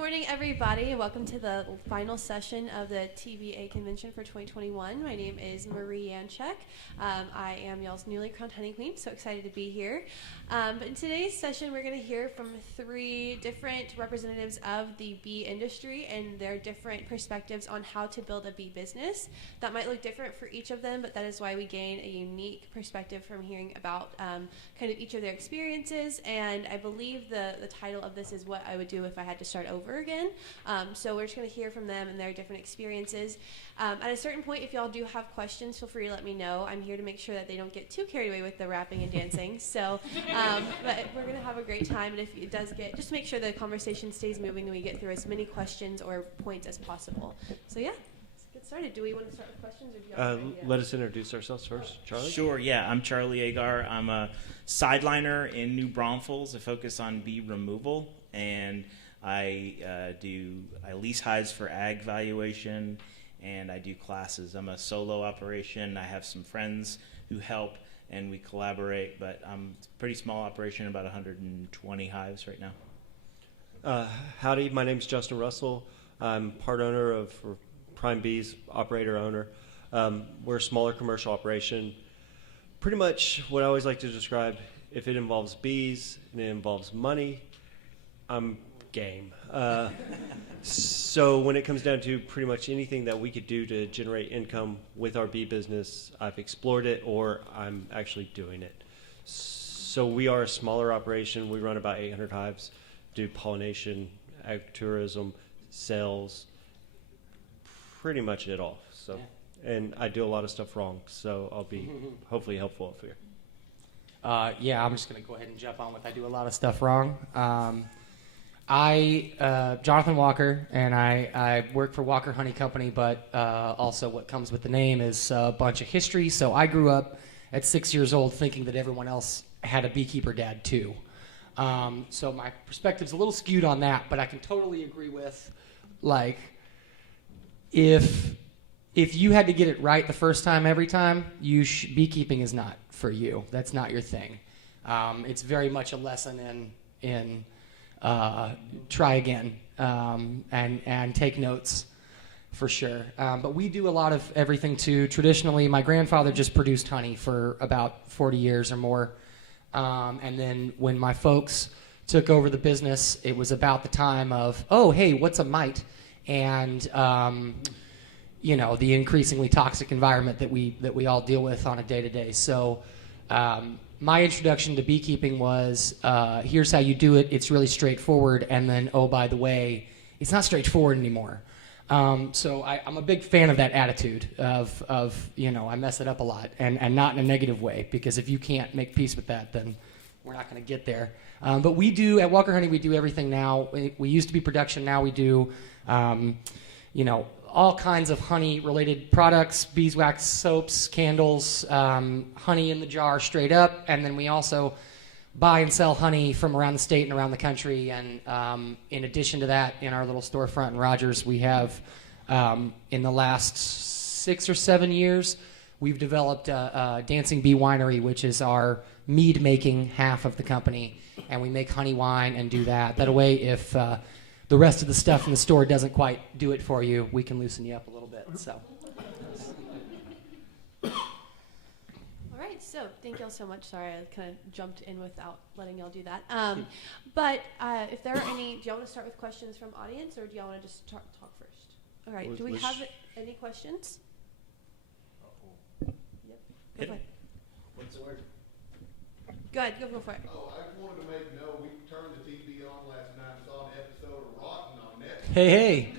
morning, everybody, and welcome to the final session of the TBA convention for 2021. My name is Marie Yanchek. I am y'all's newly crowned honey queen, so excited to be here. But in today's session, we're going to hear from 3 different representatives of the bee industry and their different perspectives on how to build a bee business. That might look different for each of them, but that is why we gain a unique perspective from hearing about kind of each of their experiences. And I believe the title of this is What I Would Do If I Had to Start Over Again. So we're just going to hear from them and their different experiences. At a certain point, if y'all do have questions, feel free to let me know. I'm here to make sure that they don't get too carried away with the rapping and dancing. So, but we're going to have a great time. And if it does just make sure the conversation stays moving and we get through as many questions or points as possible. So yeah, let's get started. Do we want to start with questions? Or do you have an idea? Let us introduce ourselves first. Charlie? Sure, yeah. I'm Charlie Agar. I'm a sideliner in New Braunfels. I focus on bee removal, and I lease hives for ag valuation, and I do classes. I'm a solo operation. I have some friends who help, and we collaborate, but I'm a pretty small operation, about 120 hives right now. Howdy, my name's Justin Russell. I'm part owner of Prime Bees, operator owner. We're a smaller commercial operation. Pretty much what I always like to describe, if it involves bees and it involves money, I'm game. So when it comes down to pretty much anything that we could do to generate income with our bee business, I've explored it or I'm actually doing it. So we are a smaller operation. We run about 800 hives, do pollination, ag-tourism, sales, pretty much it all. So, and I do a lot of stuff wrong, so I'll be hopefully helpful up here. Yeah, I'm just going to go ahead and jump on with I do a lot of stuff wrong. Jonathan Walker, and I work for Walker Honey Company, but also what comes with the name is a bunch of history. So I grew up at 6 years old thinking that everyone else had a beekeeper dad too. So my perspective's a little skewed on that, but I can totally agree with, like, if you had to get it right the first time every time, beekeeping is not for you. That's not your thing. It's very much a lesson in try again and take notes for sure. But we do a lot of everything too. Traditionally, my grandfather just produced honey for about 40 years or more. And then when my folks took over the business, it was about the time of, oh, hey, what's a mite? And the increasingly toxic environment that we all deal with on a day-to-day. So my introduction to beekeeping was, here's how you do it. It's really straightforward. And then, oh, by the way, it's not straightforward anymore. So I'm a big fan of that attitude of I mess it up a lot and not in a negative way, because if you can't make peace with that, then we're not going to get there. But we do, at Walker Honey, we do everything now. We used to be production. Now we do, all kinds of honey-related products, beeswax, soaps, candles, honey in the jar straight up, and then we also buy and sell honey from around the state and around the country. And in addition to that, in our little storefront in Rogers, we have, in the last 6 or 7 years, we've developed a Dancing Bee Winery, which is our mead-making half of the company, and we make honey wine and do that. That way, if the rest of the stuff in the store doesn't quite do it for you, we can loosen you up a little bit. So. All right, so thank y'all so much. Sorry, I kind of jumped in without letting y'all do that. But if there are any, do y'all want to start with questions from audience, or do y'all want to just talk first? All right, do we have any questions? Yep. Go for it. What's the word? Go ahead, go for it. Oh, I just wanted to make note, we turned the TV on last night and saw an episode of Rotten on Netflix. Hey.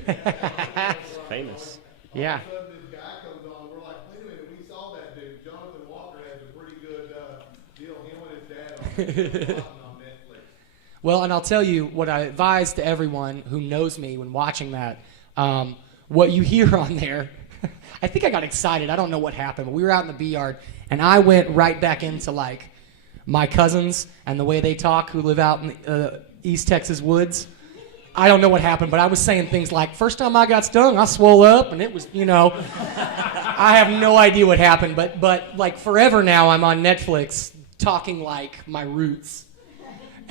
Famous. Yeah. All of a sudden this guy comes on, we're like, wait a minute, we saw that dude. Jonathan Walker has a pretty good deal, him and his dad on Rotten on Netflix. Well, and I'll tell you what I advise to everyone who knows me when watching that. What you hear on there, I think I got excited. I don't know what happened, but we were out in the bee yard, and I went right back into, like, my cousins and the way they talk who live out in the East Texas woods. I don't know what happened, but I was saying things like, first time I got stung, I swole up, and it was, I have no idea what happened, but like forever now I'm on Netflix talking like my roots.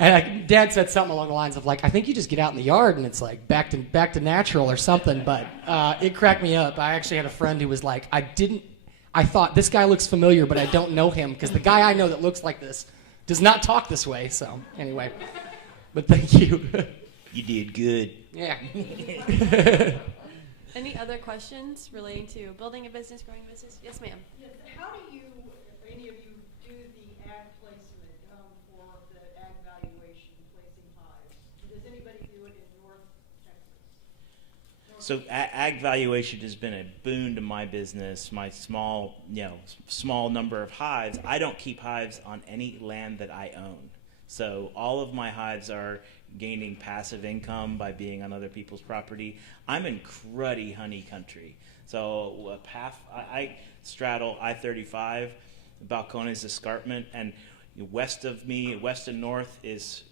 And Dad said something along the lines of like, I think you just get out in the yard and it's like back to natural or something. But it cracked me up. I actually had a friend who was like, I thought this guy looks familiar, but I don't know him because the guy I know that looks like this does not talk this way. So anyway, but thank you. You did good. Yeah. Any other questions relating to building a business, growing a business? Yes, ma'am. Yes. How do you, if any of you, do the ag placement for the ag valuation, placing hives? Does anybody do it in North Texas? So ag valuation has been a boon to my business, my small number of hives. I don't keep hives on any land that I own. So all of my hives are gaining passive income by being on other people's property. I'm in cruddy honey country. So I straddle I-35, Balcones Escarpment, and west of me, west and north is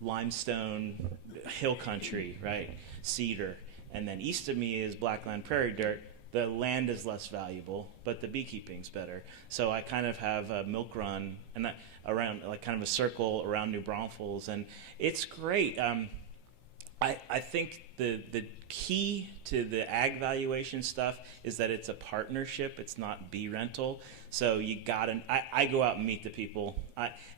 limestone hill country, right? Cedar. And then east of me is Blackland Prairie Dirt. The land is less valuable, but the beekeeping's better. So I kind of have a milk run and around, like kind of a circle around New Braunfels, and it's great. I think the key to the ag valuation stuff is that it's a partnership. It's not bee rental. So you gotta. I go out and meet the people,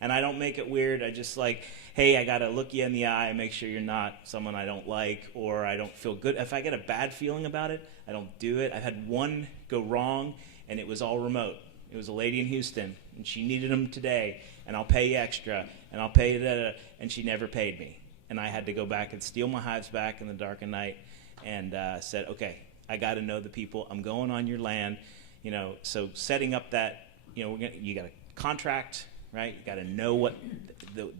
and I don't make it weird. I just like, hey, I gotta look you in the eye and make sure you're not someone I don't like or I don't feel good. If I get a bad feeling about it, I don't do it. I've had one go wrong, and it was all remote. It was a lady in Houston, and she needed them today, and I'll pay you extra, and I'll pay you, and she never paid me. And I had to go back and steal my hives back in the dark of night and said, okay, I got to know the people. I'm going on your land. So setting up that, you got a contract, right? You got to know what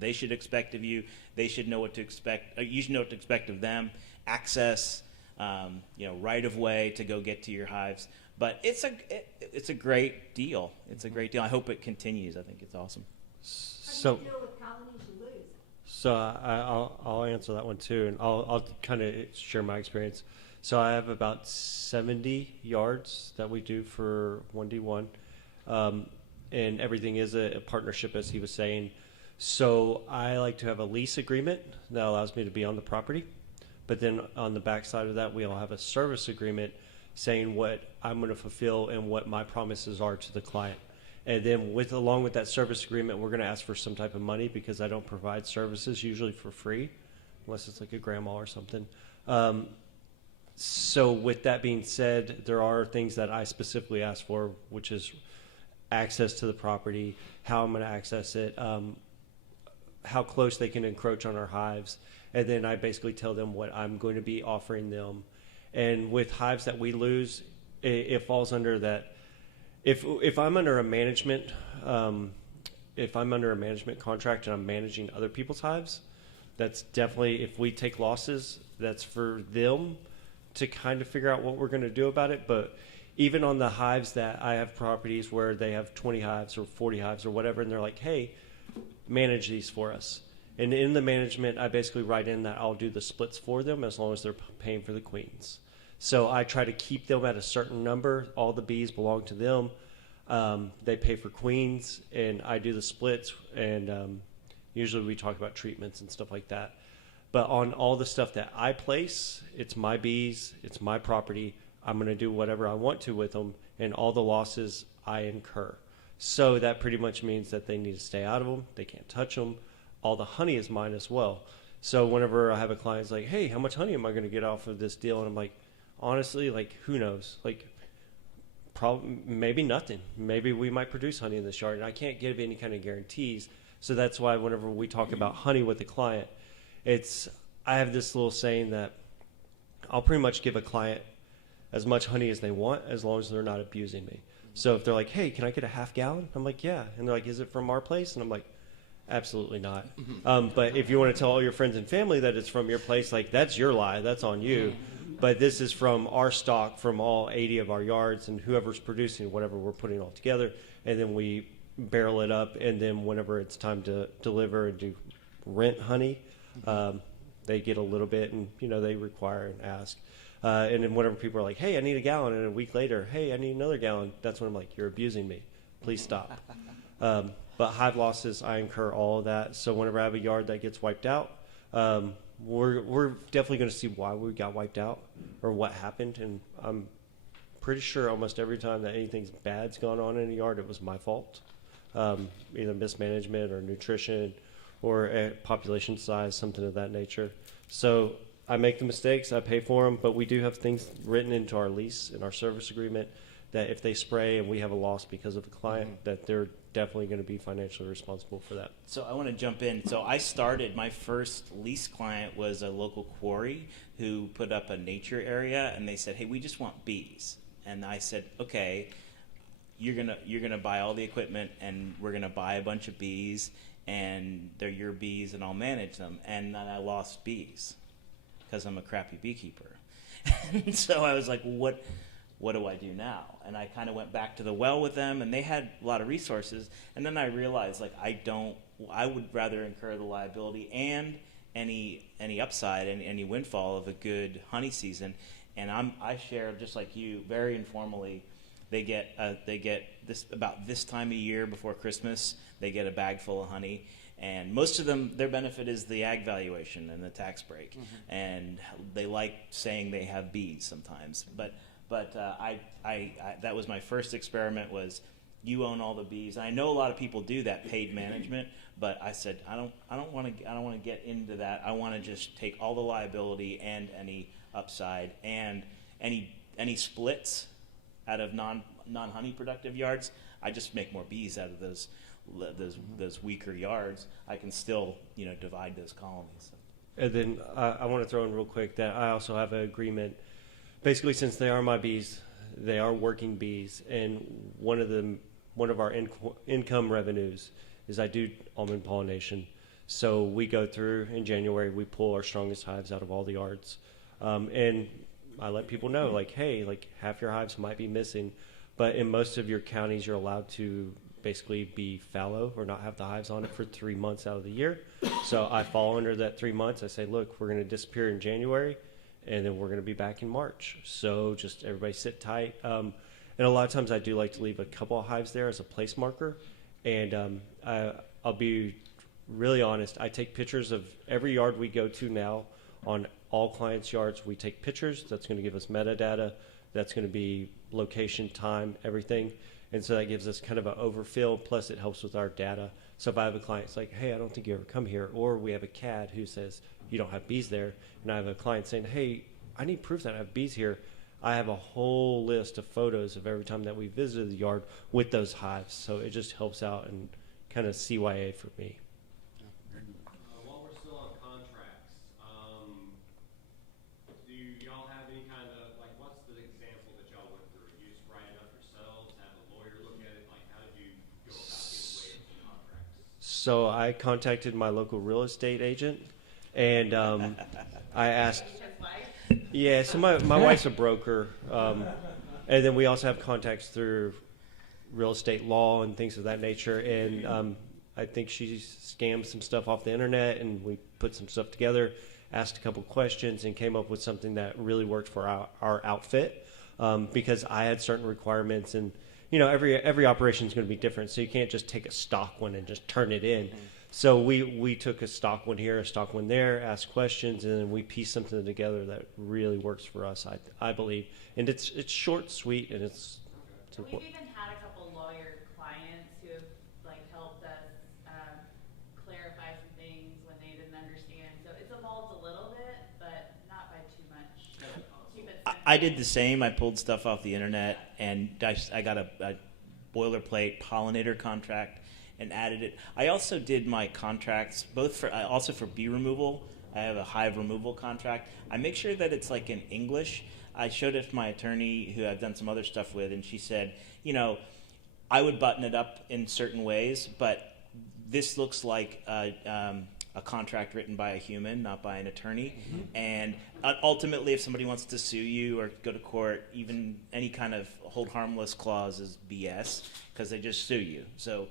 they should expect of you. They should know what to expect. You should know what to expect of them. Access, right of way to go get to your hives. But it's a great deal. It's a great deal. I hope it continues. I think it's awesome. How do you deal with colonies you lose? So I'll answer that one too, and I'll kind of share my experience. So I have about 70 yards that we do for 1D1, and everything is a partnership, as he was saying. So I like to have a lease agreement that allows me to be on the property, but then on the back side of that, we all have a service agreement saying what I'm going to fulfill and what my promises are to the client. And then along with that service agreement, we're going to ask for some type of money because I don't provide services usually for free, unless it's like a grandma or something. So with that being said, there are things that I specifically ask for, which is access to the property, how I'm going to access it, how close they can encroach on our hives. And then I basically tell them what I'm going to be offering them. And with hives that we lose, it falls under that. If I'm under a management, contract and I'm managing other people's hives, that's definitely, if we take losses, that's for them to kind of figure out what we're going to do about it. But even on the hives that I have properties where they have 20 hives or 40 hives or whatever, and they're like, hey, manage these for us. And in the management, I basically write in that I'll do the splits for them as long as they're paying for the queens. So I try to keep them at a certain number. All the bees belong to them. They pay for queens, and I do the splits. And usually we talk about treatments and stuff like that. But on all the stuff that I place, it's my bees, it's my property. I'm going to do whatever I want to with them, and all the losses I incur. So that pretty much means that they need to stay out of them. They can't touch them. All the honey is mine as well. So whenever I have a client, it's like, hey, how much honey am I going to get off of this deal? And I'm like, honestly, like, who knows? Like, maybe nothing. Maybe we might produce honey in this yard, and I can't give any kind of guarantees. So that's why whenever we talk about honey with a client, I have this little saying that I'll pretty much give a client as much honey as they want as long as they're not abusing me. So if they're like, hey, can I get a half gallon? I'm like, yeah. And they're like, is it from our place? And I'm like, absolutely not. But if you want to tell all your friends and family that it's from your place, like, that's your lie. That's on you. But this is from our stock, from all 80 of our yards, and whoever's producing whatever we're putting all together. And then we barrel it up. And then whenever it's time to deliver and do rent honey, they get a little bit, and, they require and ask. And then whenever people are like, hey, I need a gallon, and a week later, hey, I need another gallon, that's when I'm like, you're abusing me. Please stop. But hive losses, I incur all of that. So whenever I have a yard that gets wiped out, we're definitely going to see why we got wiped out or what happened. And I'm pretty sure almost every time that anything bad's gone on in a yard, it was my fault. Either mismanagement or nutrition or a population size, something of that nature. So I make the mistakes, I pay for them, but we do have things written into our lease, in our service agreement, that if they spray and we have a loss because of a client, that they're definitely going to be financially responsible for that. So I want to jump in. So I started, my first lease client was a local quarry who put up a nature area, and they said, hey, we just want bees. And I said, okay, you're gonna buy all the equipment, and we're gonna buy a bunch of bees, and they're your bees, and I'll manage them. And then I lost bees because I'm a crappy beekeeper. And so I was like, what do I do now? And I kind of went back to the well with them, and they had a lot of resources. And then I realized, like, I would rather incur the liability and any upside and any windfall of a good honey season. And I share, just like you, very informally. They get this about this time of year before Christmas. They get a bag full of honey, and most of them, their benefit is the ag valuation and the tax break, and they like saying they have bees sometimes. But I that was my first experiment. Was you own all the bees? And I know a lot of people do that paid management, but I said I don't want to get into that. I want to just take all the liability and any upside and any splits out of non-honey productive yards. I just make more bees out of those weaker yards. I can still divide those colonies. And then I want to throw in real quick that I also have an agreement. Basically, since they are my bees, they are working bees, and one of our income revenues is I do almond pollination. So we go through in January, we pull our strongest hives out of all the yards, and I let people know, like, hey, like half your hives might be missing, but in most of your counties, you're allowed to basically be fallow or not have the hives on it for 3 months out of the year. So I fall under that 3 months. I say, look, we're going to disappear in January, and then we're going to be back in March. So just everybody sit tight. And a lot of times I do like to leave a couple of hives there as a place marker. And I'll be really honest. I take pictures of every yard we go to now. On all clients' yards, we take pictures. That's going to give us metadata. That's going to be location, time, everything. And so that gives us kind of an overfill, plus it helps with our data. So if I have a client, it's like, hey, I don't think you ever come here. Or we have a CAD who says, you don't have bees there. And I have a client saying, hey, I need proof that I have bees here. I have a whole list of photos of every time that we visited the yard with those hives. So it just helps out and kind of CYA for me. While we're still on contracts, do y'all have any kind of, like, what's the example that y'all went through? You just write it up yourselves, have a lawyer look at it? Like, how did you go about getting waived the contracts? So I contacted my local real estate agent, and I asked. Yeah, so my wife's a broker, and then we also have contacts through real estate law and things of that nature. And I think she scammed some stuff off the internet, and we put some stuff together, asked a couple questions, and came up with something that really worked for our outfit, because I had certain requirements, and every operation is going to be different, so you can't just take a stock one and just turn it in. So we took a stock one here, a stock one there, asked questions, and then we pieced something together that really works for us, I believe. And it's short, sweet, and it's simple. We've even had a couple lawyer clients who have helped us clarify some things when they didn't understand. So it's evolved a little bit, but not by too much. Keep it simple. I did the same. I pulled stuff off the internet, and I got a boilerplate pollinator contract and added it. I also did my contracts also for bee removal. I have a hive removal contract. I make sure that it's in English. I showed it to my attorney, who I've done some other stuff with, and she said, I would button it up in certain ways, but this looks like a contract written by a human, not by an attorney. Mm-hmm. And ultimately, if somebody wants to sue you or go to court, even any kind of hold harmless clause is BS, because they just sue you. So,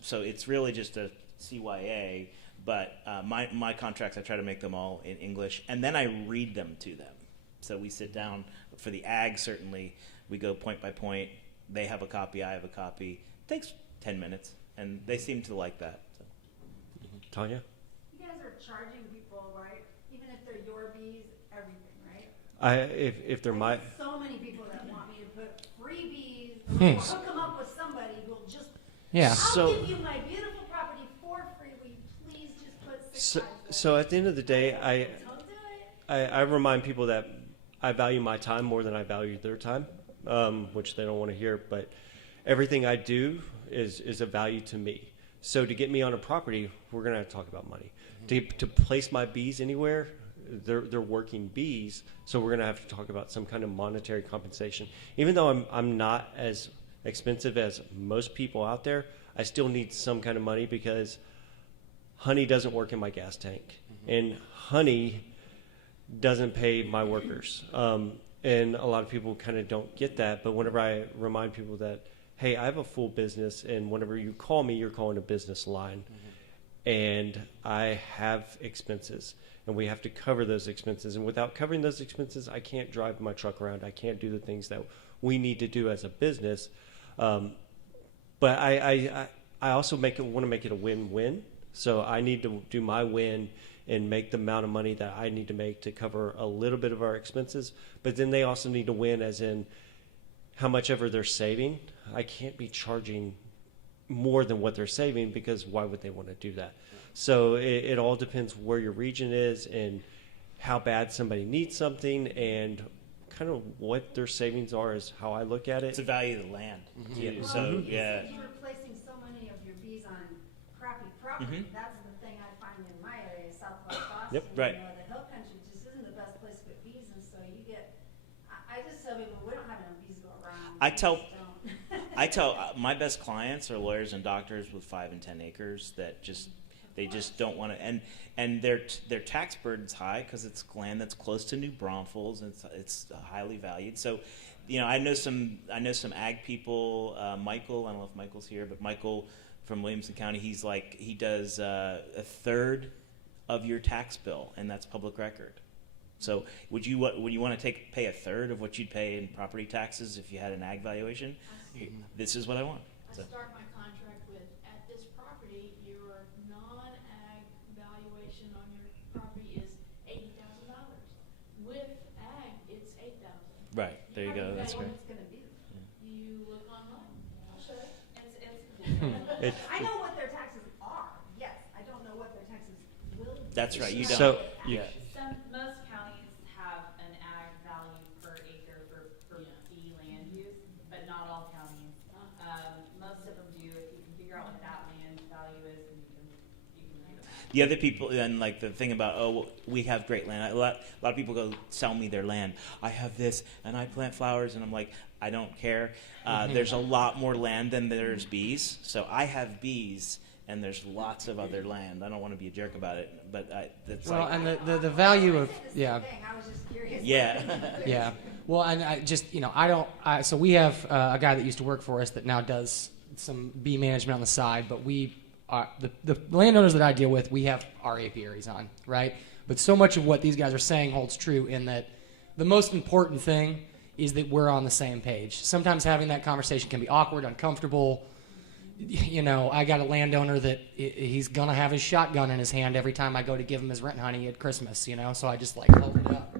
so it's really just a CYA. But my contracts, I try to make them all in English, and then I read them to them. So we sit down. For the ag, certainly, we go point by point. They have a copy, I have a copy. Takes 10 minutes, and they seem to like that. So. Tanya? You guys are charging people, right? Even if they're your bees, everything, right? If they're my, I get so many people that want me to put free bees, or hook them up with somebody who'll just, Yeah. I'll give you my beautiful property for free. Will you please just put 6 so, hives there? so at the end of the day, Don't do it. I remind people that I value my time more than I value their time, which they don't want to hear. But everything I do is a value to me. So to get me on a property, we're going to have to talk about money. To place my bees anywhere, they're working bees. So we're going to have to talk about some kind of monetary compensation. Even though I'm not as expensive as most people out there, I still need some kind of money because honey doesn't work in my gas tank. And honey doesn't pay my workers. And a lot of people kind of don't get that. But whenever I remind people that, hey, I have a full business, and whenever you call me, you're calling a business line. And I have expenses, and we have to cover those expenses. And without covering those expenses, I can't drive my truck around. I can't do the things that we need to do as a business. But I also want to make it a win-win. So I need to do my win and make the amount of money that I need to make to cover a little bit of our expenses. But then they also need to win as in how much ever they're saving. I can't be charging more than what they're saving because why would they want to do that? So it all depends where your region is and how bad somebody needs something and kind of what their savings are is how I look at it. It's the value of the land, too. Well, So, yeah. You're placing so many of your bees on crappy property. That's the thing I find in my area, Southwest Boston. Yep. Right. You know, the hill country just isn't the best place to put bees, and so you get. I just tell people we don't have enough bees to go around. I We tell- just don't. I tell my best clients are lawyers and doctors with 5 and 10 acres that they just don't want to, and their tax burden's high because it's land that's close to New Braunfels and it's highly valued. So, you know, I know some ag people. Michael, I don't know if Michael's here, but Michael from Williamson County, he does a third of your tax bill, and that's public record. So would you want to pay a third of what you'd pay in property taxes if you had an ag valuation? This is what I want. I start my contract with, at this property, your non-ag valuation on your property is $80,000. With ag, it's $8,000. Right, there you go. That's What great. it's going to be. You look online. I'll show you. It, I know what their taxes are. Yes, I don't know what their taxes will be. that's right. You don't. So you, Most counties have an ag value per acre for bee land use, but not all counties. Most of them do. If you can figure out what that land value is, then you can do that. The other people, and like the thing about, oh, well, we have great land. A lot of people go sell me their land. I have this, and I plant flowers, and I'm like, I don't care. There's a lot more land than there's bees. So I have bees, and there's lots of other land. I don't want to be a jerk about it, but that's Well, like, and the value of, I said the yeah. same thing. I was just curious. yeah. Yeah. Well, and I just, you know, so we have a guy that used to work for us that now does some bee management on the side, but the landowners that I deal with, we have our apiaries on, right? But so much of what these guys are saying holds true in that the most important thing is that we're on the same page. Sometimes having that conversation can be awkward, uncomfortable. You know, I got a landowner that he's going to have his shotgun in his hand every time I go to give him his rent honey at Christmas, you know? So I just like hold it up.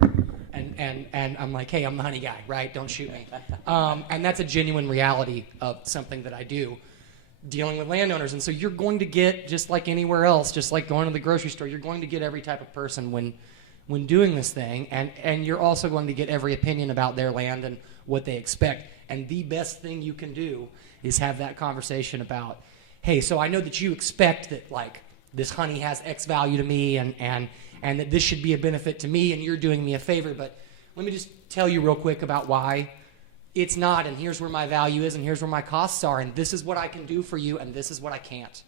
And I'm like, hey, I'm the honey guy, right? Don't shoot me. And that's a genuine reality of something that I do, dealing with landowners. And so you're going to get, just like anywhere else, just like going to the grocery store, you're going to get every type of person when doing this thing. And you're also going to get every opinion about their land and what they expect. And the best thing you can do is have that conversation about, hey, so I know that you expect that, like, this honey has X value to me and that this should be a benefit to me and you're doing me a favor, but let me just tell you real quick about why it's not, and here's where my value is and here's where my costs are, and this is what I can do for you and this is what I can't.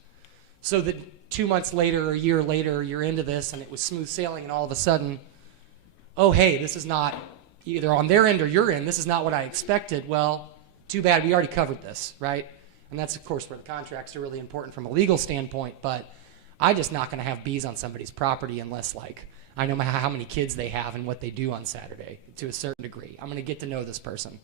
So that 2 months later or a year later, you're into this and it was smooth sailing and all of a sudden, oh, hey, this is not either on their end or your end, this is not what I expected. Well, too bad, we already covered this, right? And that's, of course, where the contracts are really important from a legal standpoint, but I'm just not going to have bees on somebody's property unless, like, I know how many kids they have and what they do on Saturday to a certain degree. I'm going to get to know this person,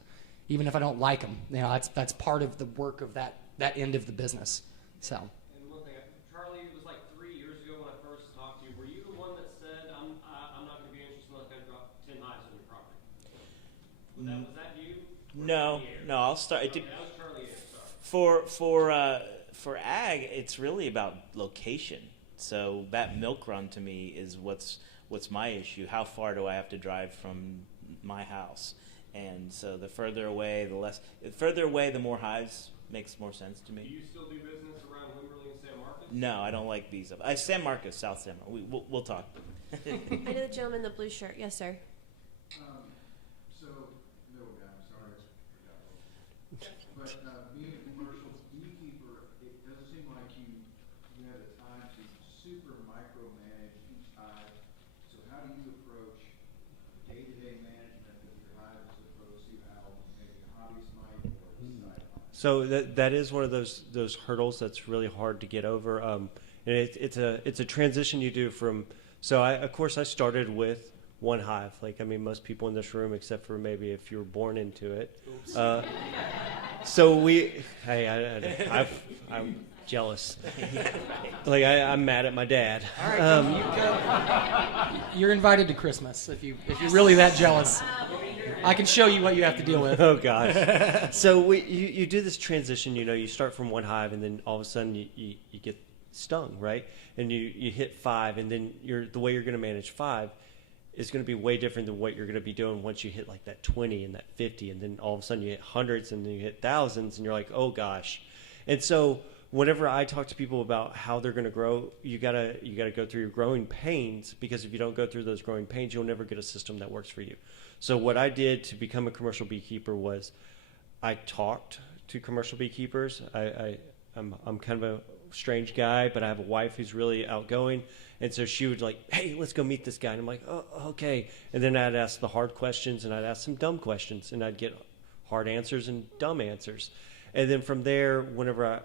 even if I don't like them. You know, that's part of the work of that that end of the business. So. And one thing, Charlie, it was like 3 years ago when I first talked to you. Were you the one that said, I'm not going to be interested unless I drop 10 hives on your property? Was that you? No, I'll start. Okay, that was Charlie. Sorry. For ag, it's really about location. So that milk run to me is what's my issue. How far do I have to drive from my house? And so the further away, the more hives makes more sense to Do me. you still do business around Wimberley and San Marcos? No, I don't like bees up. San Marcos, South San Marcos. We'll talk. I know the gentleman in the blue shirt. Yes, sir. So, no, I'm sorry, but being a commercial beekeeper, it doesn't seem like you have the time to super micromanage each hive. So how do you approach day-to-day management of your hive as opposed to how maybe a hobbyist might or a sideline? So that is one of those hurdles that's really hard to get over. And it's a transition you do from. So of course I started with one hive. Like, I mean, most people in this room, except for maybe if you were born into it. So I'm jealous. Like I'm mad at my dad. All right, you're invited to Christmas if you're really that jealous. I can show you what you have to deal with. Oh gosh. So you do this transition. You start from one hive, and then all of a sudden you get stung, right? And you hit 5, and then the way you're going to manage 5 is going to be way different than what you're going to be doing once you hit like that 20 and that 50, and then all of a sudden you hit hundreds, and then you hit thousands, and you're like, oh gosh. And so whenever I talk to people about how they're going to grow, you gotta go through your growing pains, because if you don't go through those growing pains, you'll never get a system that works for you. So what I did to become a commercial beekeeper was I talked to commercial beekeepers. I'm kind of a strange guy, but I have a wife who's really outgoing, and so she would like, hey, let's go meet this guy, and I'm like, oh, okay. And then I'd ask the hard questions, and I'd ask some dumb questions, and I'd get hard answers and dumb answers. And then from there, whenever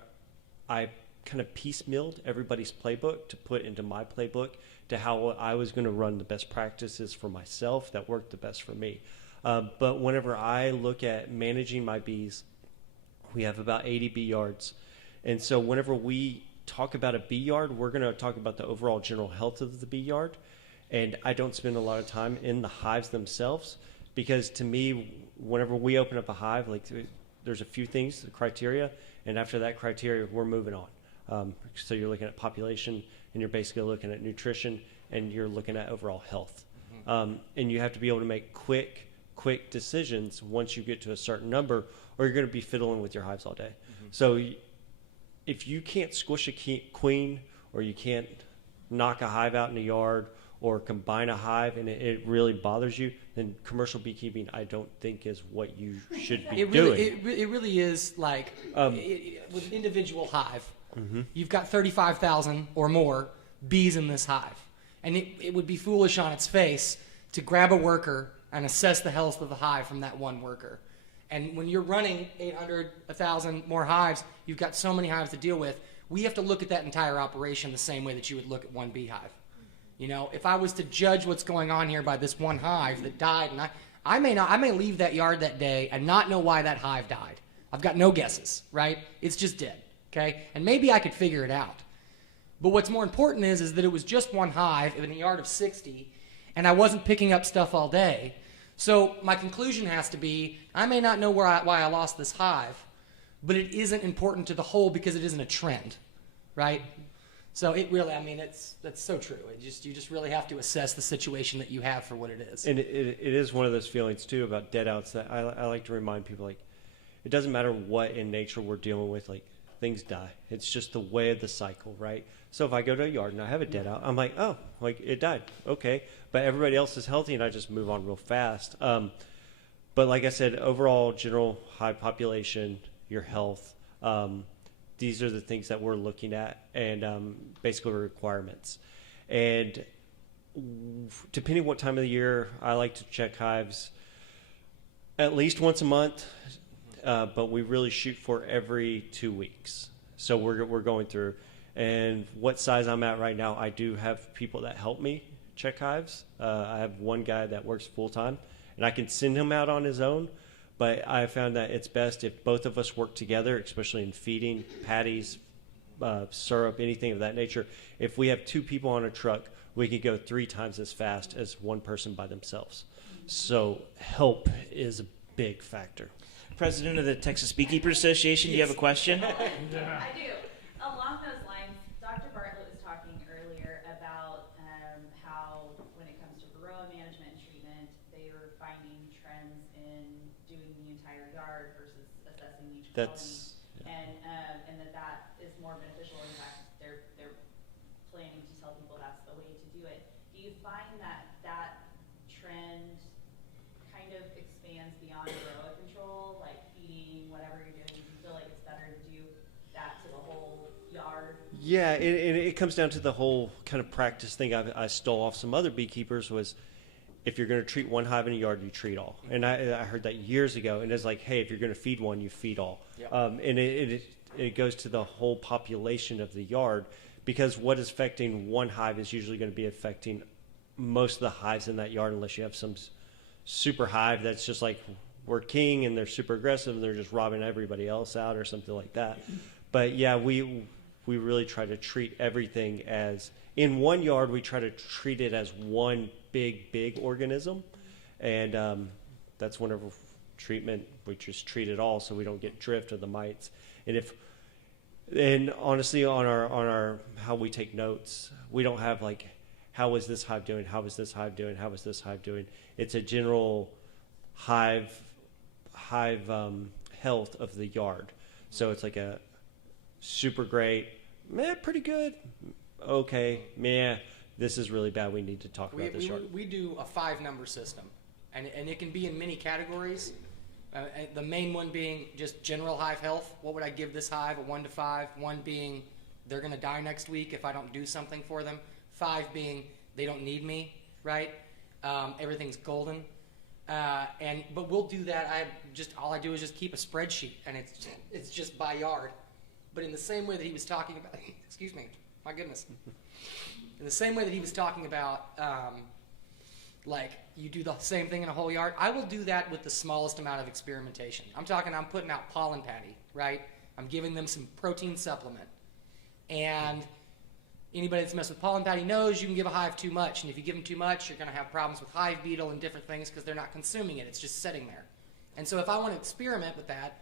I kind of piecemealed everybody's playbook to put into my playbook to how I was going to run the best practices for myself that worked the best for me. But whenever I look at managing my bees, we have about 80 bee yards. And so whenever we talk about a bee yard, we're going to talk about the overall general health of the bee yard. And I don't spend a lot of time in the hives themselves, because to me, whenever we open up a hive, like there's a few things, the criteria, and after that criteria, we're moving on. So you're looking at population, and you're basically looking at nutrition, and you're looking at overall health. And you have to be able to make quick decisions once you get to a certain number, or you're going to be fiddling with your hives all day. So if you can't squish a queen, or you can't knock a hive out in the yard, or combine a hive, and it really bothers you, then commercial beekeeping, I don't think, is what you should be doing. It really is like with individual hive, you've got 35,000 or more bees in this hive. And it would be foolish on its face to grab a worker and assess the health of the hive from that one worker. And when you're running 800, 1,000 more hives, you've got so many hives to deal with. We have to look at that entire operation the same way that you would look at one beehive. You know, if I was to judge what's going on here by this one hive that died, and I may leave that yard that day and not know why that hive died. I've got no guesses, right? It's just dead, okay? And maybe I could figure it out. But what's more important is that it was just one hive in a yard of 60, and I wasn't picking up stuff all day. So my conclusion has to be, I may not know why I lost this hive, but it isn't important to the whole because it isn't a trend, right? So it really, that's so true. You just really have to assess the situation that you have for what it is. And it is one of those feelings too about dead outs that I like to remind people, like, it doesn't matter what in nature we're dealing with, like, things die. It's just the way of the cycle, right? So if I go to a yard and I have a dead out, I'm like, oh, like, it died. Okay. But everybody else is healthy, and I just move on real fast. But like I said, overall general hive population, your health, these are the things that we're looking at, and basically requirements. And depending what time of the year, I like to check hives at least once a month, but we really shoot for every 2 weeks. So we're going through. And what size I'm at right now, I do have people that help me check hives. I have one guy that works full-time, and I can send him out on his own. but I found that it's best if both of us work together, especially in feeding, patties, syrup, anything of that nature. If we have 2 people on a truck, we could go 3 times as fast as one person by themselves. So help is a big factor. President of the Texas Beekeepers Association, do you have a question? I do. Along those lines, Dr. Bartlett was talking earlier about how when it comes to Varroa management and treatment, they were finding trends in doing the entire yard versus assessing each colony, and that is more beneficial. In fact, they're planning to tell people that's the way to do it. Do you find that trend kind of expands beyond Varroa control, like feeding, whatever you're doing? Do you feel like it's better to do that to the whole yard? Yeah, it comes down to the whole kind of practice thing I stole off some other beekeepers was, if you're going to treat one hive in a yard, you treat all. And I heard that years ago, and it's like, hey, if you're going to feed one, you feed all. Yep. And it goes to the whole population of the yard, because what is affecting one hive is usually going to be affecting most of the hives in that yard, unless you have some super hive that's just like, we're king and they're super aggressive and they're just robbing everybody else out or something like that. But yeah, we really try to treat everything as, in one yard, we try to treat it as one big organism. And that's whenever treatment, we just treat it all so we don't get drift of the mites. And honestly, on our how we take notes, we don't have like, how is this hive doing? How is this hive doing? How is this hive doing? It's a general hive health of the yard. So it's like a super great, meh, pretty good, okay, meh, this is really bad. We need to talk about this yard. We do a 5-number system, and it can be in many categories. The main one being just general hive health. What would I give this hive? A 1 to 5. 1 being they're going to die next week if I don't do something for them. 5 being they don't need me, right? Everything's golden. But we'll do that. All I do is just keep a spreadsheet, and it's just by yard. But in the same way that he was talking about, excuse me, my goodness. In the same way that he was talking about, like you do the same thing in a whole yard, I will do that with the smallest amount of experimentation. I'm putting out pollen patty, right? I'm giving them some protein supplement. And anybody that's messed with pollen patty knows you can give a hive too much. And if you give them too much, you're going to have problems with hive beetle and different things because they're not consuming it. It's just sitting there. And so if I want to experiment with that,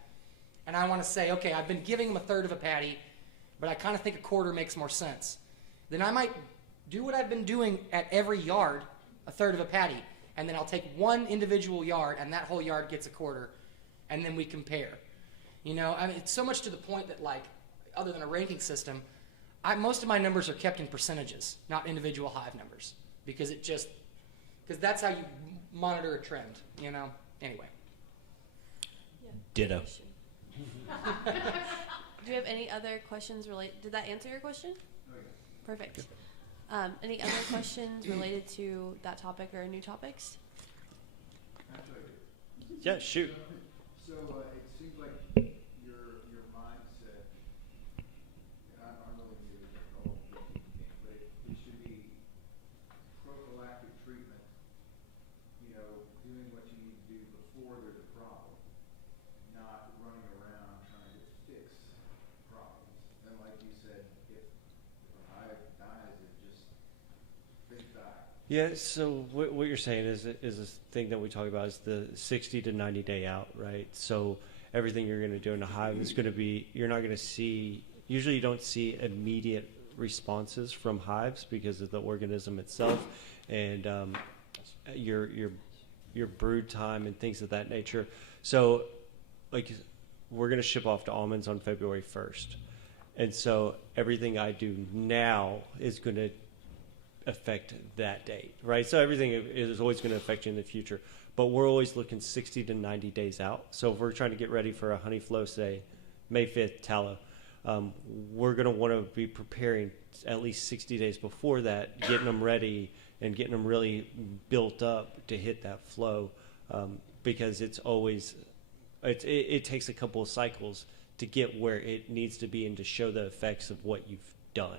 and I want to say, okay, I've been giving them a third of a patty, but I kind of think a quarter makes more sense, then I might do what I've been doing at every yard, a third of a patty, and then I'll take one individual yard, and that whole yard gets a quarter, and then we compare. You know, I mean, it's so much to the point that, like, other than a ranking system, most of my numbers are kept in percentages, not individual hive numbers, because that's how you monitor a trend, you know? Anyway. Yeah. Ditto. Do you have any other questions related? Did that answer your question? Oh, yeah. Perfect. Any other questions related to that topic or new topics? Yeah, shoot. So it seems like your mindset, and I'm really new to the whole beekeeping thing, but it should be prophylactic treatment, you know, doing what you need to do before there's a problem, not running around trying to fix problems. And like you said, if a hive dies, it just things die. Yeah, so what you're saying is a thing that we talk about is the 60 to 90 day out, right? So everything you're going to do in a hive is going to be, you're not going to see, usually you don't see immediate responses from hives because of the organism itself and your brood time and things of that nature. So like we're going to ship off to almonds on February 1st. And so everything I do now is going to affect that date, right? So everything is always going to affect you in the future, but we're always looking 60 to 90 days out. So if we're trying to get ready for a honey flow, say May 5th tallow, we're going to want to be preparing at least 60 days before that, getting them ready and getting them really built up to hit that flow, because it's always, it takes a couple of cycles to get where it needs to be and to show the effects of what you've done.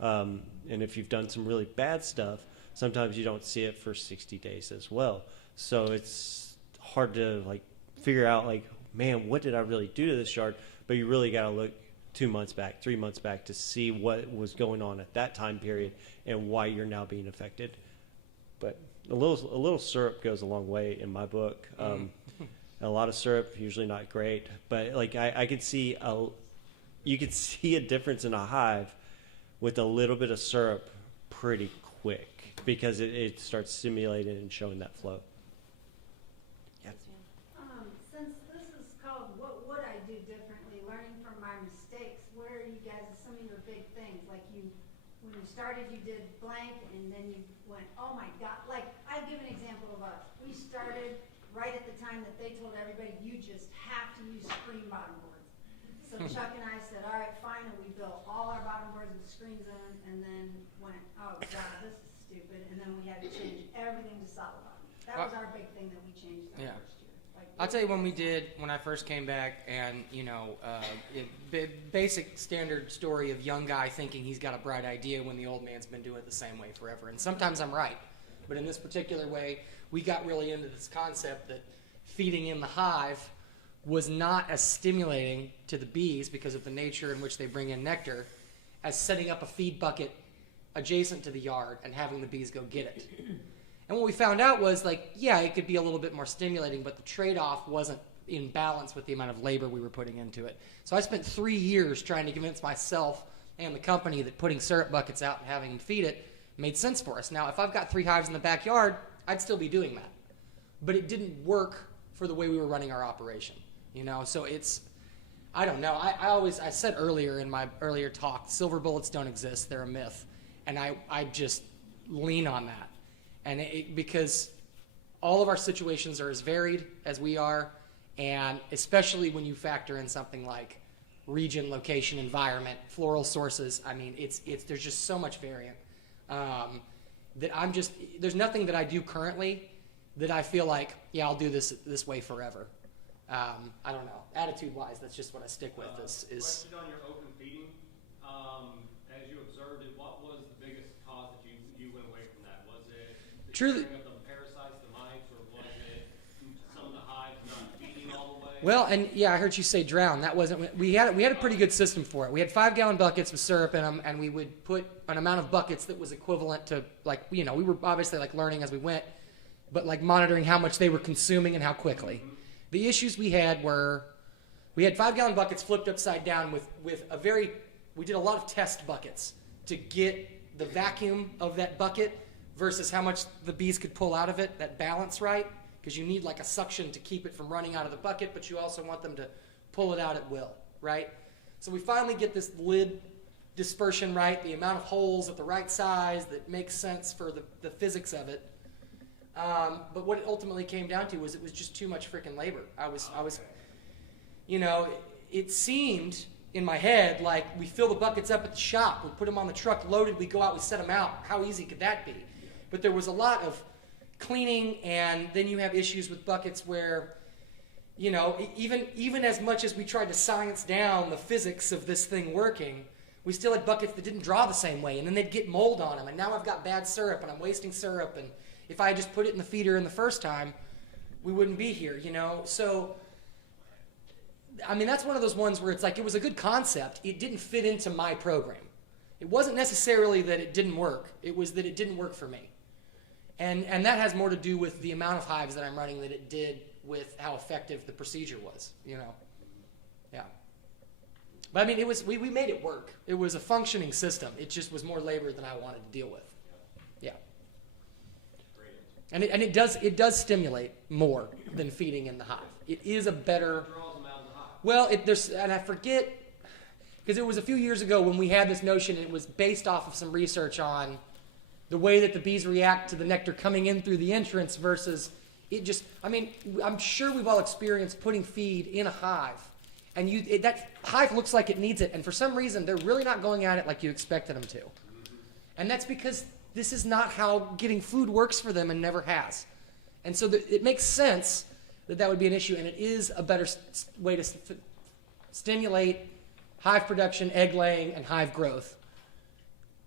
And if you've done some really bad stuff, sometimes you don't see it for 60 days as well. So it's hard to like figure out like, man, what did I really do to this yard? But you really got to look 2 months back, 3 months back to see what was going on at that time period and why you're now being affected. But a little syrup goes a long way in my book. A lot of syrup, usually not great, but like I could see you could see a difference in a hive with a little bit of syrup pretty quick because it starts stimulating and showing that flow. Since this is called What Would I Do Differently, learning from my mistakes, what are you guys, some of your big things? Like when you started, you did blank, and then you went, oh my God. Like, I'll give an example of us. We started right at the time that they told everybody, you just have to use screen bottom boards. So Chuck and I said, all right, fine, and we built all our bottom boards with screens in them, and then went, oh God, this is stupid, and then we had to change everything to solid bottom. That was our big thing that we changed that first year. Like, I'll tell you when I first came back, and basic standard story of young guy thinking he's got a bright idea when the old man's been doing it the same way forever. And sometimes I'm right, but in this particular way, we got really into this concept that feeding in the hive was not as stimulating to the bees because of the nature in which they bring in nectar as setting up a feed bucket adjacent to the yard and having the bees go get it. And what we found out was, like, yeah, it could be a little bit more stimulating, but the trade-off wasn't in balance with the amount of labor we were putting into it. So I spent 3 years trying to convince myself and the company that putting syrup buckets out and having them feed it made sense for us. Now, if I've got 3 hives in the backyard, I'd still be doing that. But it didn't work for the way we were running our operation, So it's, I don't know. I said earlier in my earlier talk, silver bullets don't exist. They're a myth. And I just lean on that. And because all of our situations are as varied as we are, and especially when you factor in something like region, location, environment, floral sources, I mean, there's just so much variant that there's nothing that I do currently that I feel like, yeah, I'll do this way forever. I don't know. Attitude-wise, that's just what I stick with. Question on your open feeding. As you observed it, what was the biggest cause that you went away from that? Was it the Truly, of the parasites, the mites, or was it some of the hives not feeding all the way? well, and yeah, I heard you say drown. That wasn't. We had a pretty good system for it. We had 5-gallon buckets with syrup in them, and we would put an amount of buckets that was equivalent to, like, we were obviously like learning as we went, but like monitoring how much they were consuming and how quickly. Mm-hmm. The issues we had were, we had 5-gallon buckets flipped upside down with we did a lot of test buckets to get the vacuum of that bucket versus how much the bees could pull out of it, that balance right, because you need like a suction to keep it from running out of the bucket, but you also want them to pull it out at will, right? So we finally get this lid dispersion right, the amount of holes at the right size that makes sense for the physics of it. But what it ultimately came down to was it was just too much freaking labor. I was, it seemed in my head like we fill the buckets up at the shop, we put them on the truck loaded, we go out, we set them out. How easy could that be? But there was a lot of cleaning, and then you have issues with buckets where, even as much as we tried to science down the physics of this thing working, we still had buckets that didn't draw the same way, and then they'd get mold on them, and now I've got bad syrup, and I'm wasting syrup, and if I just put it in the feeder in the first time, we wouldn't be here, So, I mean, that's one of those ones where it's like it was a good concept. It didn't fit into my program. It wasn't necessarily that it didn't work. It was that it didn't work for me. And that has more to do with the amount of hives that I'm running than it did with how effective the procedure was, Yeah. But I mean, we made it work. It was a functioning system. It just was more labor than I wanted to deal with. Yeah. And it does stimulate more than feeding in the hive. It is a better. Well, and I forget, because it was a few years ago when we had this notion, and it was based off of some research on the way that the bees react to the nectar coming in through the entrance versus it just. I mean, I'm sure we've all experienced putting feed in a hive, and that hive looks like it needs it, and for some reason they're really not going at it like you expected them to, and that's because this is not how getting food works for them and never has. And so it makes sense that would be an issue, and it is a better way to stimulate hive production, egg laying, and hive growth.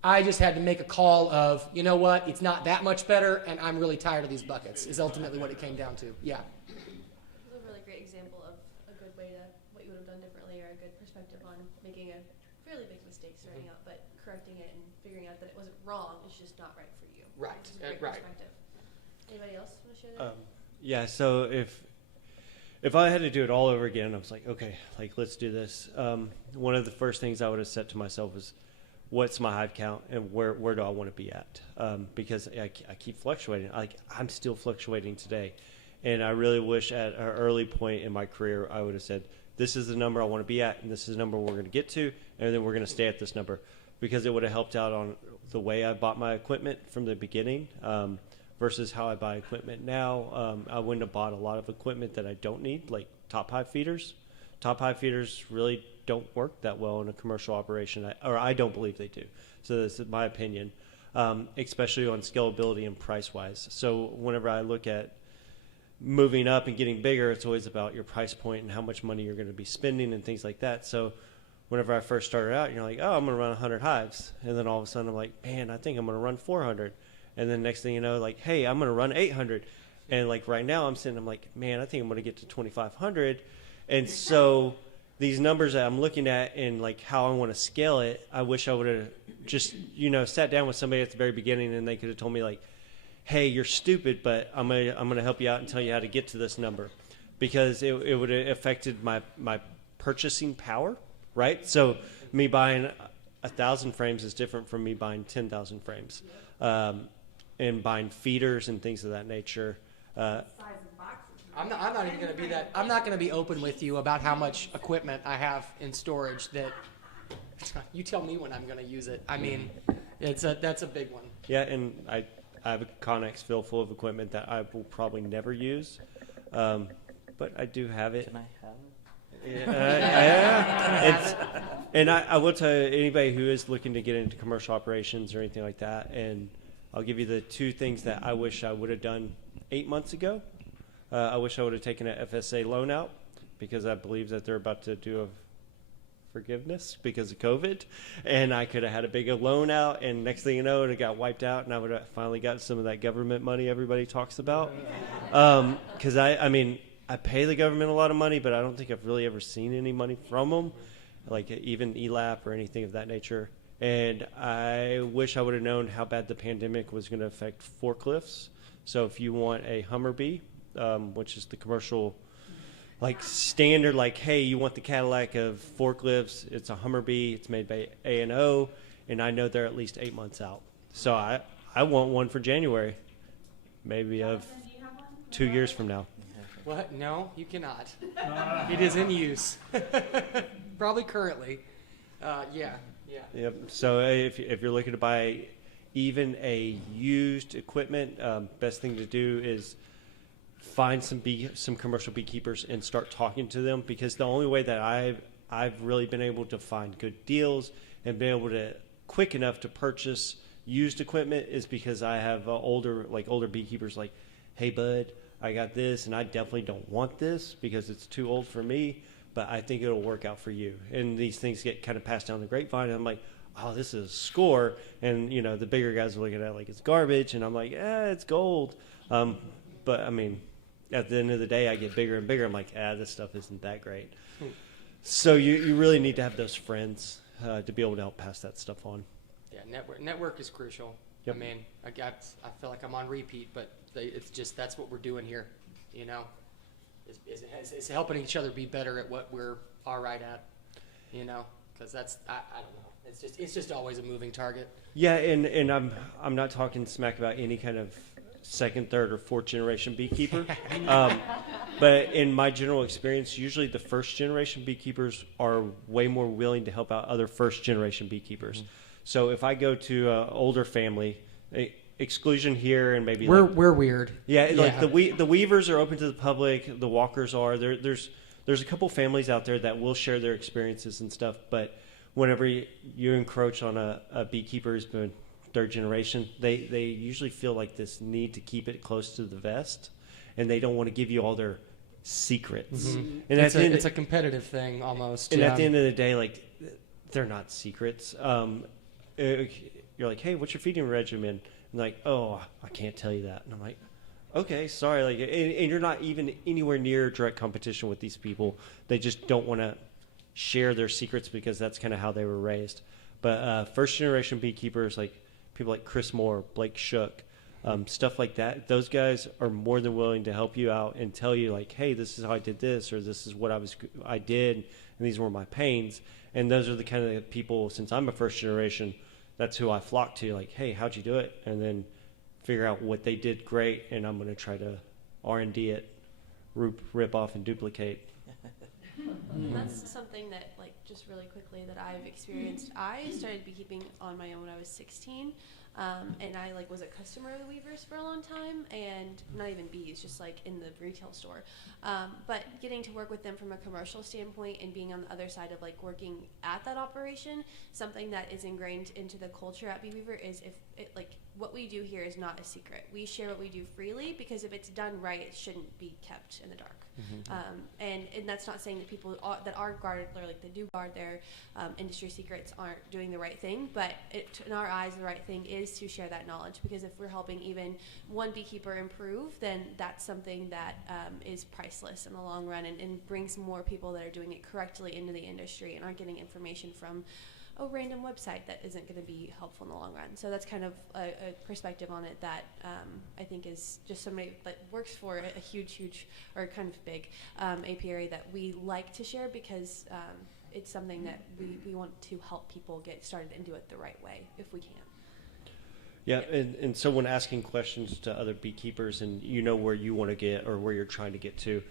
I just had to make a call of, you know what, it's not that much better, and I'm really tired of these buckets, is ultimately what it came down to. Yeah. Those are really great example of a good way to, what you would have done differently, or a good perspective on making a fairly big mistake starting out, but correcting it and figuring out that it wasn't wrong, it's just not right for you. Right, Which is a great right. perspective. Anybody else want to share that? Yeah, so if I had to do it all over again, I was like, okay, like let's do this. One of the first things I would have said to myself was, what's my hive count and where do I want to be at? Because I keep fluctuating. I'm still fluctuating today. And I really wish at an early point in my career, I would have said, this is the number I want to be at, and this is the number we're going to get to, and then we're going to stay at this number. Because it would have helped out on the way I bought my equipment from the beginning. Versus how I buy equipment now. I wouldn't have bought a lot of equipment that I don't need, like top hive feeders. Top hive feeders really don't work that well in a commercial operation, or I don't believe they do. So this is my opinion, especially on scalability and price-wise. So whenever I look at moving up and getting bigger, it's always about your price point and how much money you're going to be spending and things like that. So whenever I first started out, you're like, oh, I'm going to run 100 hives. And then all of a sudden I'm like, man, I think I'm going to run 400. And then next thing you know, like, hey, I'm going to run 800. And like right now I'm like, man, I think I'm going to get to 2,500. And so these numbers that I'm looking at and like how I want to scale it, I wish I would have just, sat down with somebody at the very beginning and they could have told me like, hey, you're stupid, but I'm going to help you out and tell you how to get to this number. Because it would have affected my purchasing power, right? So me buying 1,000 frames is different from me buying 10,000 frames. And buying feeders and things of that nature. Size of boxes. I'm not even going to be that. I'm not going to be open with you about how much equipment I have in storage. That you tell me when I'm going to use it. I mean, that's a big one. Yeah, and I have a Connex full of equipment that I will probably never use, but I do have it. Can I have it? Yeah. And I will tell you, anybody who is looking to get into commercial operations or anything like that, and I'll give you the two things that I wish I would have done 8 months ago. I wish I would have taken an FSA loan out because I believe that they're about to do a forgiveness because of COVID. And I could have had a bigger loan out, and next thing you know, it got wiped out, and I would have finally got some of that government money everybody talks about. Because I mean, I pay the government a lot of money, but I don't think I've really ever seen any money from them, like even ELAP or anything of that nature. And I wish I would have known how bad the pandemic was going to affect forklifts. So if you want a Hummer-Bee, which is the commercial, like standard, like, hey, you want the Cadillac of forklifts, it's a Hummer-Bee. It's made by A&O, and I know they're at least 8 months out. So I want one for January, maybe of 2 years from now. What? No, you cannot. It is in use. Probably currently. Yeah. Yep. So if you're looking to buy even a used equipment, best thing to do is find some commercial beekeepers and start talking to them, because the only way that I've really been able to find good deals and been able to quick enough to purchase used equipment is because I have older beekeepers like, hey bud, I got this and I definitely don't want this because it's too old for me, but I think it'll work out for you. And these things get kind of passed down the grapevine, and I'm like, oh, this is a score. And, the bigger guys are looking at it like it's garbage, and I'm like, it's gold. But, I mean, at the end of the day, I get bigger and bigger. I'm like, this stuff isn't that great. So you really need to have those friends to be able to help pass that stuff on. Yeah, network is crucial. Yep. I mean, I feel like I'm on repeat, but it's just that's what we're doing here, It's helping each other be better at what we're all right at, because that's I don't know. It's just always a moving target. Yeah, and I'm not talking smack about any kind of second, third, or fourth generation beekeeper. But in my general experience, usually the first generation beekeepers are way more willing to help out other first generation beekeepers. Mm-hmm. So if I go to an older family, exclusion here and maybe we're weird. Yeah, like the weavers are open to the public. The walkers are. There's a couple families out there that will share their experiences and stuff. But whenever you encroach on a beekeeper who's been third generation, they usually feel like this need to keep it close to the vest, and they don't want to give you all their secrets. Mm-hmm. And it's a competitive thing almost. And at the end of the day, like, they're not secrets. You're like, hey, what's your feeding regimen? And like, oh, I can't tell you that. And I'm like, okay, sorry, like, and you're not even anywhere near direct competition with these people. They just don't want to share their secrets because that's kind of how they were raised. But first generation beekeepers, like people like Chris Moore, Blake Shook, stuff like that, those guys are more than willing to help you out and tell you like, hey, this is how I did this, or this is what I did, and these were my pains. And those are the kind of people, since I'm a first generation, that's who I flock to. Like, hey, how'd you do it? And then figure out what they did great, and I'm going to try to R&D it, rip off and duplicate. And that's something that, like, just really quickly that I've experienced. I started beekeeping on my own when I was 16, and I like was a customer of the weavers for a long time, and not even bees, just like in the retail store. But getting to work with them from a commercial standpoint and being on the other side of like working at that operation, something that is ingrained into the culture at Bee Weaver is if it like what we do here is not a secret. We share what we do freely because if it's done right, it shouldn't be kept in the dark. And that's not saying that people that are guarded, or like they do guard their industry secrets, aren't doing the right thing. But in our eyes, the right thing is to share that knowledge, because if we're helping even one beekeeper improve, then that's something that is priceless in the long run, and brings more people that are doing it correctly into the industry and aren't getting information from a random website that isn't going to be helpful in the long run. So that's kind of a perspective on it that I think is just somebody that works for a huge or kind of big apiary that we like to share, because it's something that we want to help people get started and do it the right way if we can. Yeah, and so when asking questions to other beekeepers and you know where you want to get or where you're trying to get to,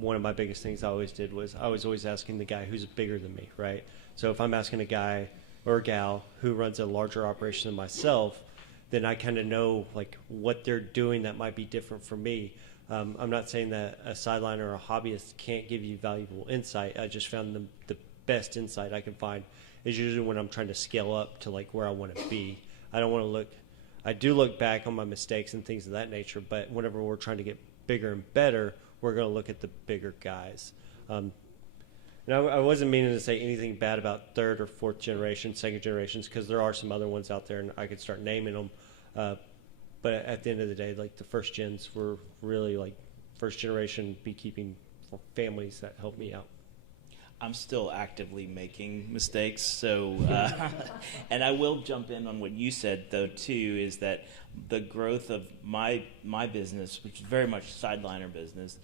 one of my biggest things I always did was I was always asking the guy who's bigger than me, right? So if I'm asking a guy or a gal who runs a larger operation than myself, then I kind of know like what they're doing that might be different from me. I'm not saying that a sideliner or a hobbyist can't give you valuable insight. I just found the best insight I can find is usually when I'm trying to scale up to like where I want to be. I don't want to look. I do look back on my mistakes and things of that nature, but whenever we're trying to get bigger and better, we're going to look at the bigger guys. And I wasn't meaning to say anything bad about third or fourth generation, second generations, because there are some other ones out there, and I could start naming them. But at the end of the day, like the first gens were really like first generation beekeeping families that helped me out. I'm still actively making mistakes, so and I will jump in on what you said though too, is that the growth of my business, which is very much sideliner business,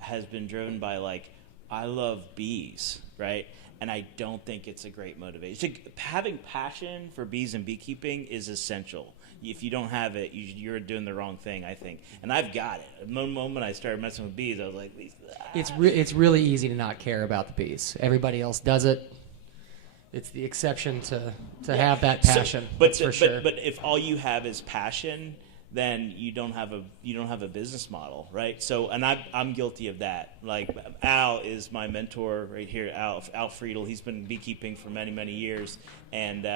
has been driven by like I love bees, right? And I don't think it's a great motivation. Having passion for bees and beekeeping is essential. If you don't have it, you're doing the wrong thing, I think. And I've got it. The moment I started messing with bees, I was like, It's really easy to not care about the bees. Everybody else does it. It's the exception to have that passion. But sure. But if all you have is passion, then you don't have a business model, right? So, and I'm guilty of that. Like Al is my mentor right here, Al Friedel. He's been beekeeping for many years, and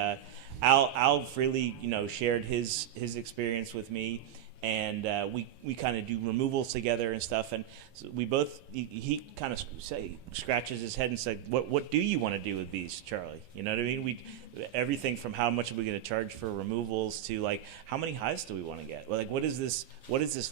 Al freely, shared his experience with me, and we kind of do removals together and stuff. And so we both, he kind of scratches his head and said, "What do you want to do with bees, Charlie?" You know what I mean? Everything from how much are we going to charge for removals to like how many hives do we want to get? Like what does this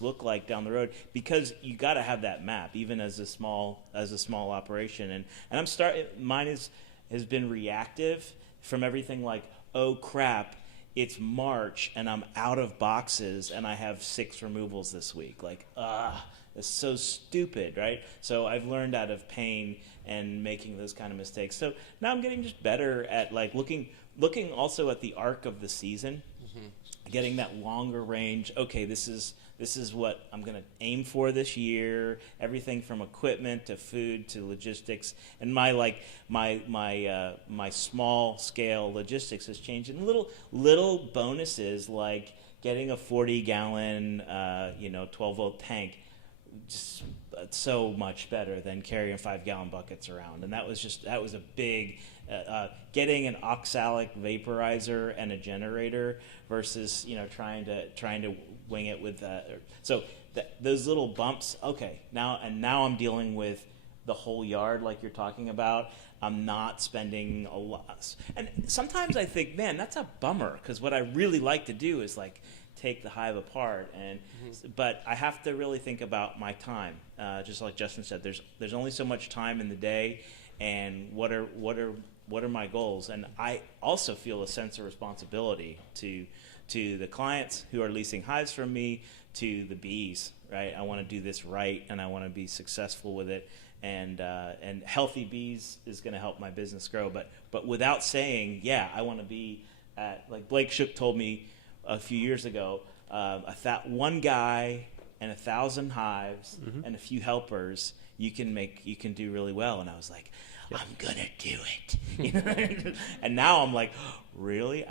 look like down the road? Because you got to have that map, even as a small operation. And mine has been reactive from everything like, oh crap, it's March and I'm out of boxes and I have 6 removals this week. Like, it's so stupid, right? So I've learned out of pain and making those kind of mistakes. So now I'm getting just better at like looking also at the arc of the season, getting that longer range. Okay, this is what I'm going to aim for this year. Everything from equipment to food to logistics, and my small scale logistics has changed. And little bonuses like getting a 40-gallon 12-volt tank, just so much better than carrying 5-gallon buckets around. And that was a big getting an oxalic vaporizer and a generator versus trying to wing it with those little bumps. Okay, now I'm dealing with the whole yard like you're talking about. I'm not spending a lot, and sometimes I think, man, that's a bummer, because what I really like to do is like take the hive apart. And but I have to really think about my time. Just like Justin said, there's only so much time in the day, and what are my goals? And I also feel a sense of responsibility to the clients who are leasing hives from me, to the bees, right? I want to do this right, and I want to be successful with it. And healthy bees is going to help my business grow. But without saying, yeah, I want to be at, like Blake Shook told me a few years ago, one guy and 1,000 hives and a few helpers, you can do really well. And I was like, I'm gonna do it. And now I'm like, really?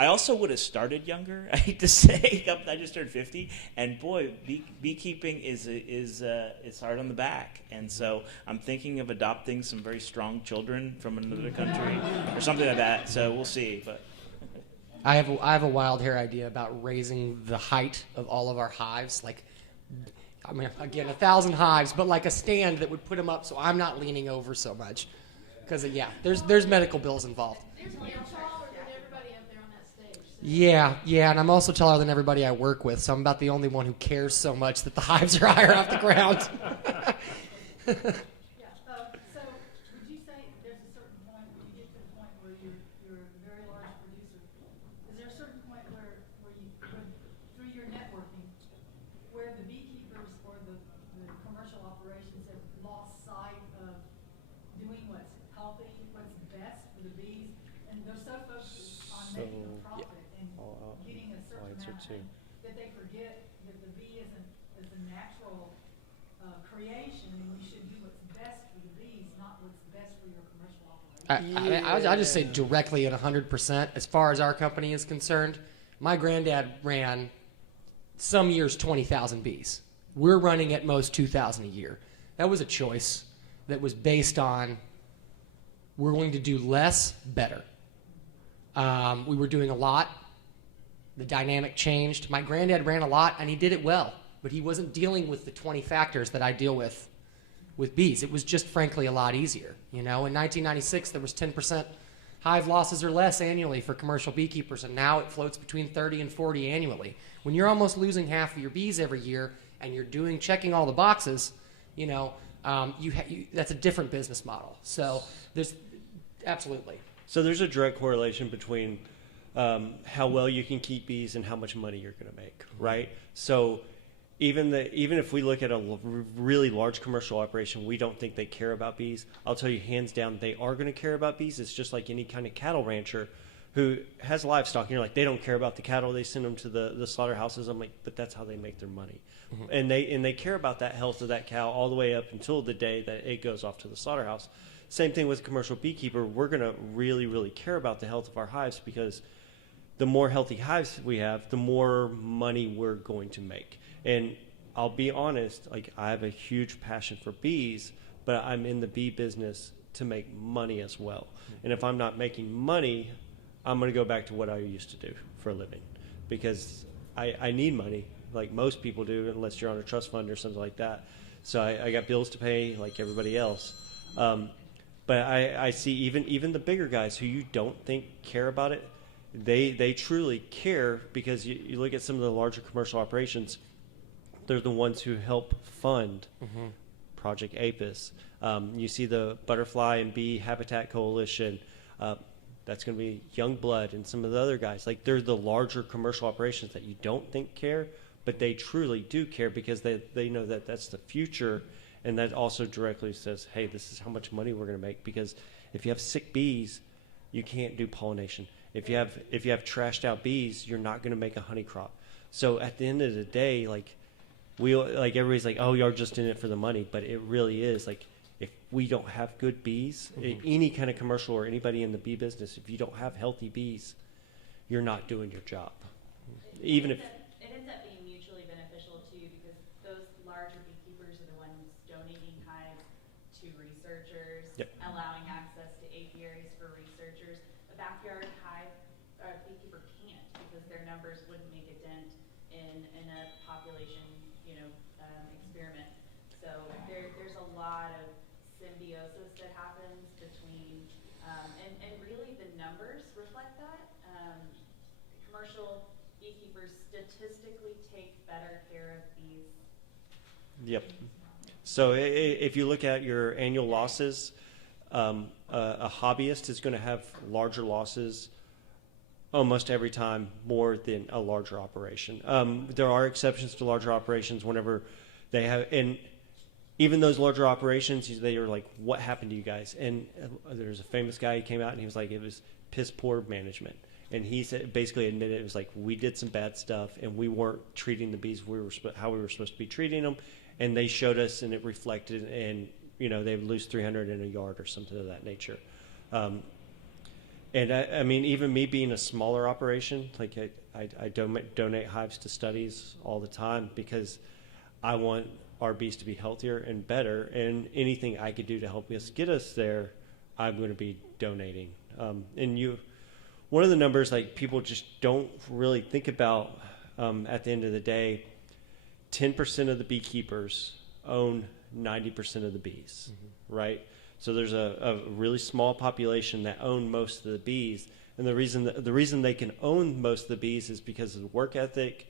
I also would have started younger. I hate to say, I just turned 50, and boy, beekeeping is hard on the back. And so I'm thinking of adopting some very strong children from another country or something like that. So we'll see. But I have a wild hair idea about raising the height of all of our hives. Like, I mean, again, 1,000 hives, but like a stand that would put them up so I'm not leaning over so much. Because there's medical bills involved. There's one taller than everybody up there on that stage. So. Yeah, and I'm also taller than everybody I work with, so I'm about the only one who cares so much that the hives are higher off the ground. So would you say there's a certain point when you get to the point where you're a very large producer? Is there a certain point where through your networking, where the beekeepers or the commercial operations have lost sight of doing what's healthy, what's best for the bees, and they're so focused on making a profit and getting a certain amount of thing, that they forget that the bee is a natural creation, and we should do what's best for the bees, not what's best for your commercial operation. I just say directly at 100%. As far as our company is concerned, my granddad ran some years 20,000 bees. We're running at most 2,000 a year. That was a choice that was based on we're going to do less, better. We were doing a lot. The dynamic changed. My granddad ran a lot, and he did it well, but he wasn't dealing with the 20 factors that I deal with bees. It was just, frankly, a lot easier. In 1996, there was 10% hive losses or less annually for commercial beekeepers, and now it floats between 30 and 40 annually. When you're almost losing half of your bees every year, and you're checking all the boxes, that's a different business model. So there's absolutely. So there's a direct correlation between how well you can keep bees and how much money you're going to make, right? So even if we look at a really large commercial operation, we don't think they care about bees. I'll tell you, hands down, they are going to care about bees. It's just like any kind of cattle rancher who has livestock, and you're like, they don't care about the cattle. They send them to the slaughterhouses. I'm like, but that's how they make their money. And they care about that health of that cow all the way up until the day that it goes off to the slaughterhouse. Same thing with a commercial beekeeper. We're going to really, really care about the health of our hives, because the more healthy hives we have, the more money we're going to make. And I'll be honest, like, I have a huge passion for bees, but I'm in the bee business to make money as well. And if I'm not making money, I'm going to go back to what I used to do for a living, because I need money like most people do, unless you're on a trust fund or something like that. So I got bills to pay like everybody else. But I see even the bigger guys who you don't think care about it, they truly care, because you look at some of the larger commercial operations, they're the ones who help fund Project APIS. You see the Butterfly and Bee Habitat Coalition. That's going to be Young Blood and some of the other guys. Like, they're the larger commercial operations that you don't think care, but they truly do care, because they know that that's the future, and that also directly says, hey, this is how much money we're going to make. Because if you have sick bees, you can't do pollination. If you have trashed out bees, you're not going to make a honey crop. So at the end of the day, everybody's like, oh, you're just in it for the money, but it really is like, if we don't have good bees, any kind of commercial or anybody in the bee business, if you don't have healthy bees, you're not doing your job. It ends up being mutually beneficial too, because those larger beekeepers are the ones donating hives to researchers, allowing access to apiaries for researchers. A backyard hive beekeeper can't, because their numbers wouldn't make a dent in a population, experiment. So there's a lot of symbiosis that happens between, and really the numbers reflect that. Commercial beekeepers statistically take better care of bees? Yep. So if you look at your annual losses, a hobbyist is going to have larger losses almost every time more than a larger operation. There are exceptions to larger operations whenever they have, and even those larger operations, they are like, what happened to you guys? And there's a famous guy who came out and he was like, it was piss poor management. And he said, basically admitted it was like, we did some bad stuff and we weren't treating the bees how we were supposed to be treating them. And they showed us and it reflected, and they would lose 300 in a yard or something of that nature. And I mean, even me being a smaller operation, like I donate hives to studies all the time because I want our bees to be healthier and better, and anything I could do to help us get us there, I'm going to be donating. One of the numbers like people just don't really think about at the end of the day, 10% of the beekeepers own 90% of the bees, right? So there's a really small population that own most of the bees, and the reason they can own most of the bees is because of the work ethic,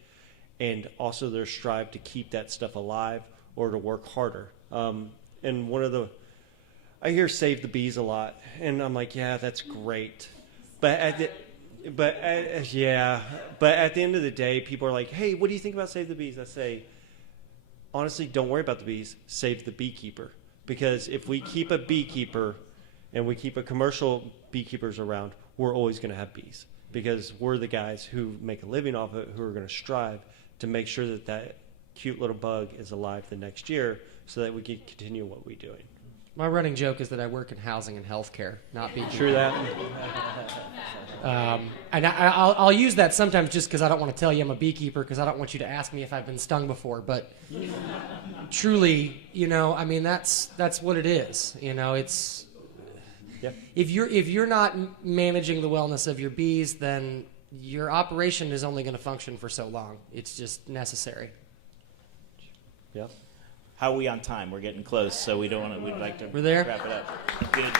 and also their strive to keep that stuff alive or to work harder. And I hear save the bees a lot, and I'm like, yeah, that's great, but at the end of the day, people are like, hey, what do you think about save the bees? I say, honestly, don't worry about the bees, save the beekeeper. Because if we keep a beekeeper and we keep a commercial beekeepers around, we're always going to have bees. Because we're the guys who make a living off of it, who are going to strive to make sure that cute little bug is alive the next year so that we can continue what we're doing. My running joke is that I work in housing and healthcare, not beekeeping. True that. And I'll use that sometimes just because I don't want to tell you I'm a beekeeper, because I don't want you to ask me if I've been stung before. But truly, I mean, that's what it is. It's if you're not managing the wellness of your bees, then your operation is only going to function for so long. It's just necessary. Yep. How are we on time? We're getting close, so we'd like to We're there? wrap it up. Good.